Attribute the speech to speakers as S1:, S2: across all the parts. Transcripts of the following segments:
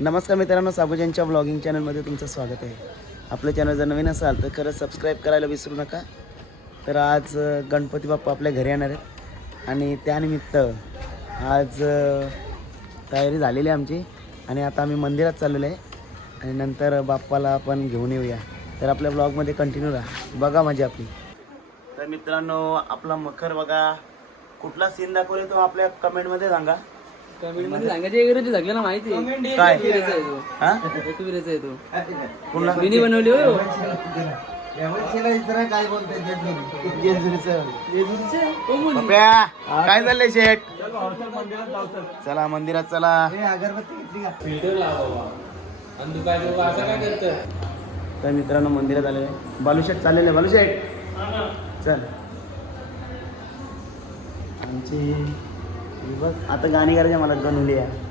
S1: नमस्कार मित्रांनो साबुजांच्या ब्लॉगिंग चॅनलमध्ये तुमचं स्वागत आहे. आपलं चॅनल जर नवीन असाल तर खरंच सबस्क्राईब करायला विसरू नका. तर आज गणपती बाप्पा आपल्या घरी येणार आहेत. आणि त्यानिमित्त आज तयारी झालेली आहे आमची. आणि आता आम्ही मंदिरात चाललेलो आहे आणि नंतर बाप्पाला आपण घेऊन येऊया. तर आपल्या ब्लॉगमध्ये कंटिन्यू राहा. बघा माझी आपली. तर मित्रांनो आपला मखर बघा. कुठला सीन दाखवले तो आपल्या कमेंटमध्ये सांगा.
S2: सांगायची वगैरे ते सगळ्यांना माहिती? आहे
S1: काय?
S2: एकविरेचा आहे तो.
S1: हा?
S2: एकविरेचा आहे तो.
S1: कुठला
S2: मिनी बनवली हो.
S1: पप्या काय चाललंय शेठ? चला मंदिरात चला.
S2: फिल्टर लावा आणि तू काय तू असं काय करतं
S1: तर मित्रांनो मंदिरात आलेलं आहे. बालूशेठ चाललेलं आहे. बालूशेठ चल. आमची बस आता गाणी करायची मला गणुली आहे.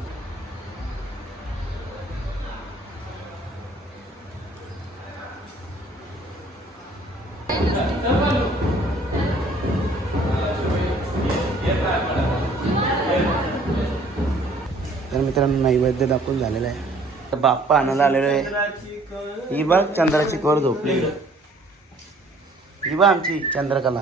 S1: तर मित्रांनो नैवेद्य दाखवून झालेला आहे. तर बाप्पा आणायला आलेलो आहे. ही बघ चंद्राची कोर झोपली ही बघ आमची चंद्रकला.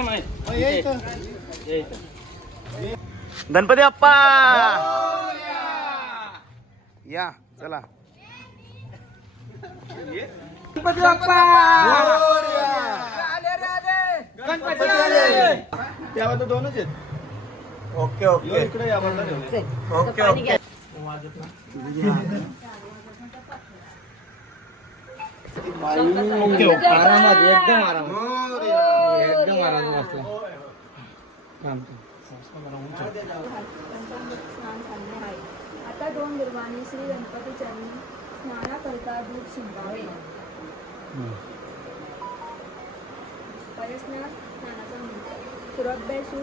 S2: माहीत
S1: गणपती बाप्पा! या चला. गणपती बाप्पा! गणपती आले दोनच आहेत. Okay okay. Okay okay.
S2: Okay एकदम आरामात.
S3: स्नान झाले आहे आता दोन श्री गणपती चरणी दूध शिंपावे परस्नान स्नानाचा सुरभ्यसु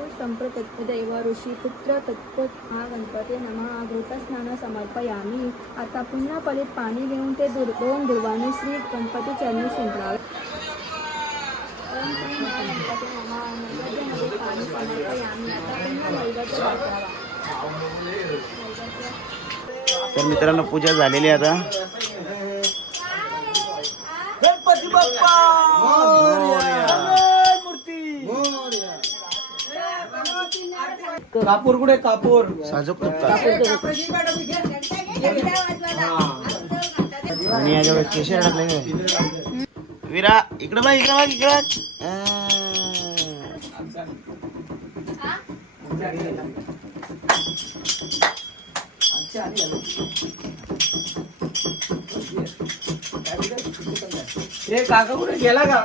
S3: दैव ऋषी पुत्र तत्पत हा गणपती नमः. घृतस्नान समर्पयामी. आता पुन्हा पलीत पाणी घेऊन ते दुर दोन दुर्वाने श्री गणपती चरणी शिंपरावे ओम श्री गणपती नमा. आता पुन्हा नैवेद्य
S1: तर मित्रांनो पूजा झालेली आहे आता. गणपती बाप्पा!
S2: कापूर कुठे? कापूर.
S1: साजूक तुपका आणि याच्यावर केशर टाकले? विरा इकडं बघ इकडं बघ इकडं बघ.
S2: हे काका कुठे गेला का?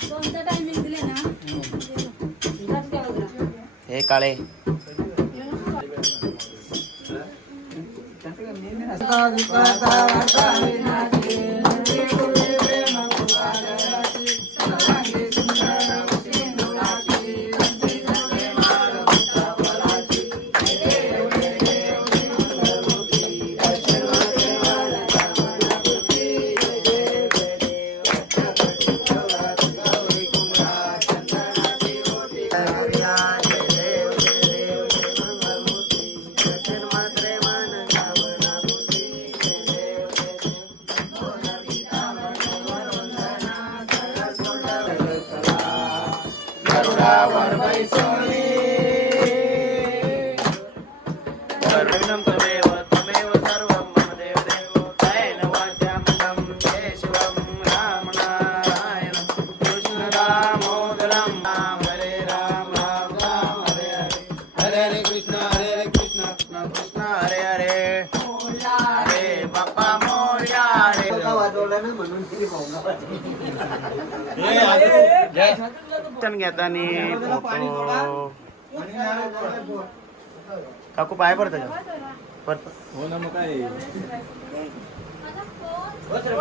S3: कोणतं टायमिंग दिले ना
S1: हे काळे वरुणं त्वमेव त्वमेव सर्वं मम देवदेवो. कायेन वाचा मनं जय शिवं रामनारायणं कृष्णदामोदरं राम हरे राम राम राम हरे हरे. हरे हरे कृष्ण हरे हरे कृष्ण कृष्ण कृष्ण हरे हरे. हरे बाप्पा मोर्या हरे दर्शन घेताना फोटो काकू पाय पडतं का? परत
S2: हो ना मग काय? फोटो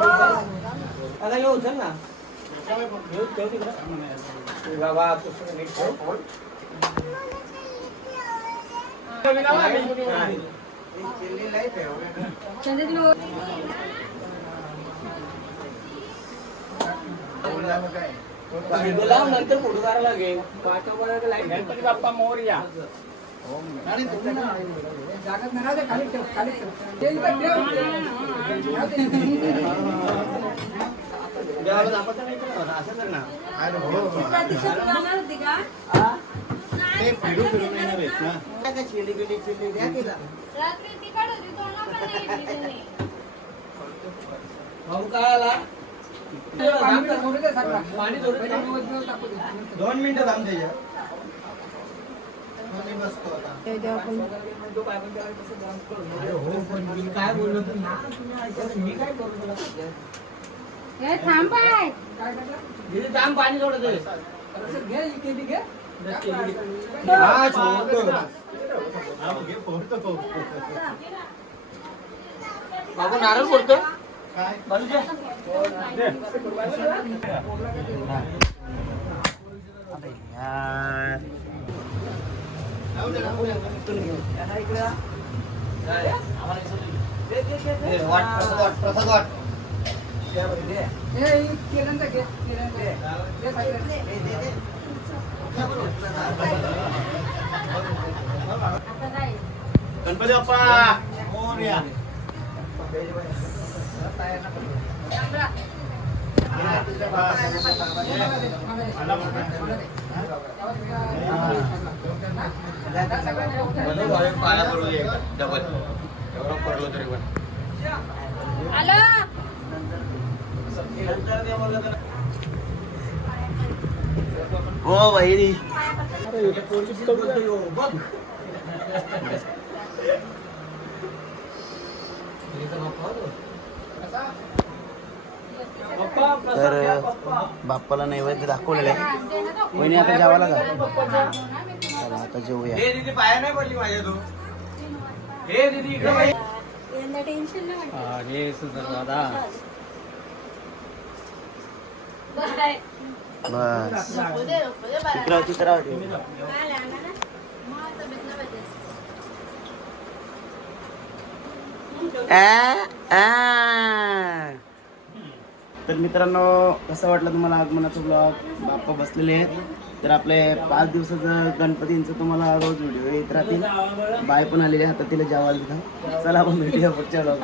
S2: काढायला लागेल गणपती बाप्पा मोरया
S4: तिकड होती तोंडा पण नाही घेतली तुम्ही
S2: भाऊ काय आला?
S5: दोन मिनिटं थांब त्याच्या
S2: काय बोललो तू? मी काय
S4: हे थांब
S2: पाणी
S5: हा हा, घे, फोडतो.
S2: बाबू नारळ फोडतो
S1: यार
S5: गणपती बाप्पा. मोरया.
S2: पाया पडलो डबल एवढं पडलो तरी पण
S4: आलं
S1: हो बहिणी तर बाप्पाला नैवेद्य दाखवलेलं आहे. वहिनी आता जेवायला का चला आता जेवूया.
S2: हे दीदी पाया नाही पडली माझ्या तू हे दीदी इकडे बाई.
S3: यंदा टेन्शन नाही वाटत.
S2: अरे सुंदर दादा
S4: बाय
S1: बस
S4: दे बाळा.
S1: चित्रा चित्रा
S4: आला, आला ना? मग तब्येत नाही बदलत.
S1: तर मित्रांनो कसं वाटलं तुम्हाला आगमनाचा ब्लॉग बाप्पा बसलेले आहेत. तर आपले पाच दिवसाचं गणपतींचं तुम्हाला रोज व्हिडिओ येत राहतील. बाय पण आलेले आता तिला जेवायला चला आपण भेटूया पुढच्या ब्लॉग